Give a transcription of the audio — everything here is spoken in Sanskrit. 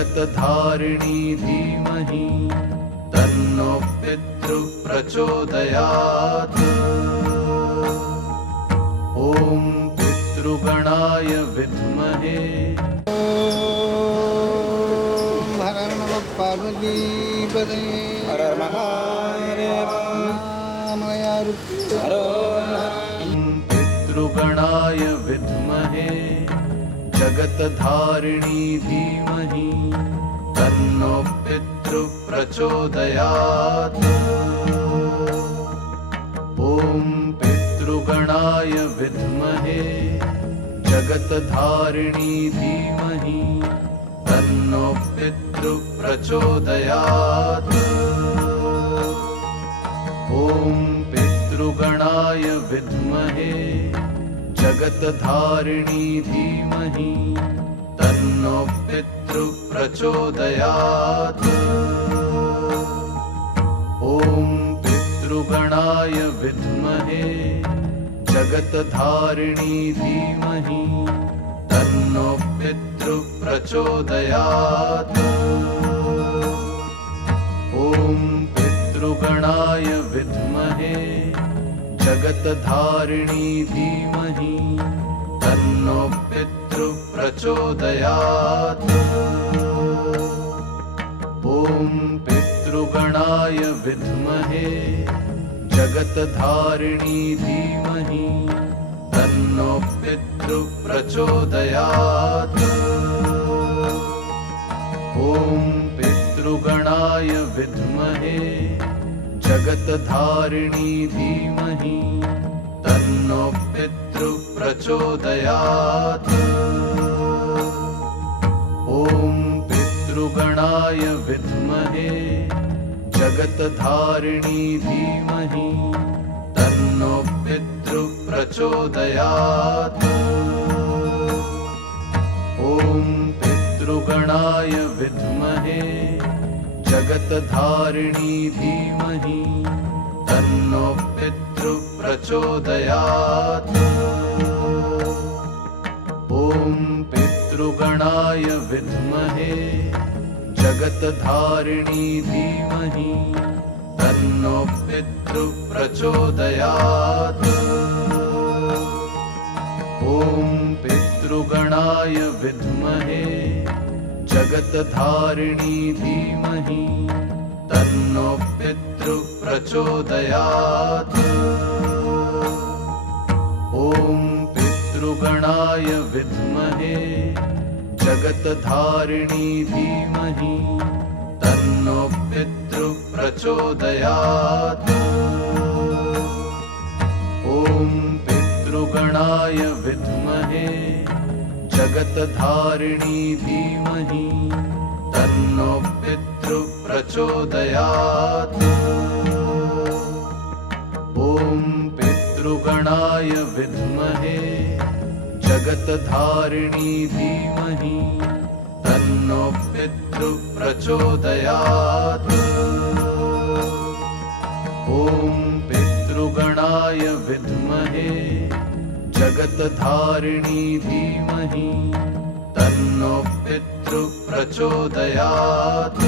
जगत्धारिणी धीमहि तन्नो पितृ प्रचोदयात्। ॐ पितृगणाय विद्महे। हर नमः पार्वतीपदे हर महादेव पितृगणाय विद्महे जगत्धारिणी धीमहि तन्नो पितृ प्रचोदयात्। ॐ पितृगणाय विद्महे जगत्धारिणी धीमहि तन्नो पितृ प्रचोदयात्। ॐ पितृगणाय विद्महे जगत्धारिणी धीमहि तन्नो पितृ प्रचोदयात्। ॐ पितृगणाय विद्महे जगत्धारिणी धीमहि तन्नो पितृ प्रचोदयात्। ॐ पितृगणाय विद्महे जगत्धारिणी धीमहि तन्नो पितृ प्रचोदयात्। ॐ पितृगणाय विद्महे जगत्धारिणी धीमहि तन्नो पितृ प्रचोदयात्। ॐ पितृगणाय विद्महे जगत्धारिणी धीमहि तन्नो पितृ प्रचोदयात्। ॐ पितृगणाय विद्महे जगत्धारिणी धीमहि तन्नो पितृ प्रचोदयात्। ॐ पितृगणाय विद्महे जगत्धारिणी धीमहि तन्नो पितृ प्रचोदयात्। ॐ पितृगणाय विद्महे जगत्धारिणी धीमहि तन्नो पितृ प्रचोदयात्। ॐ पितृगणाय विद्महे जगत्धारिणी धीमहि तन्नो पितृ प्रचोदयात्। ॐ पितृगणाय विद्महे जगत्धारिणी धीमहि तन्नो पितृ प्रचोदयात्। ॐ पितृगणाय विद्महे जगत्धारिणी धीमहि तन्नो पितृ प्रचोदयात्। ॐ पितृगणाय विद्महे जगत्धारिणी धीमहि तन्नो पितृ प्रचोदयात्। ॐ पितृगणाय विद्महे जगत्धारिणी धीमहि तन्नो पितृ प्रचोदयात्।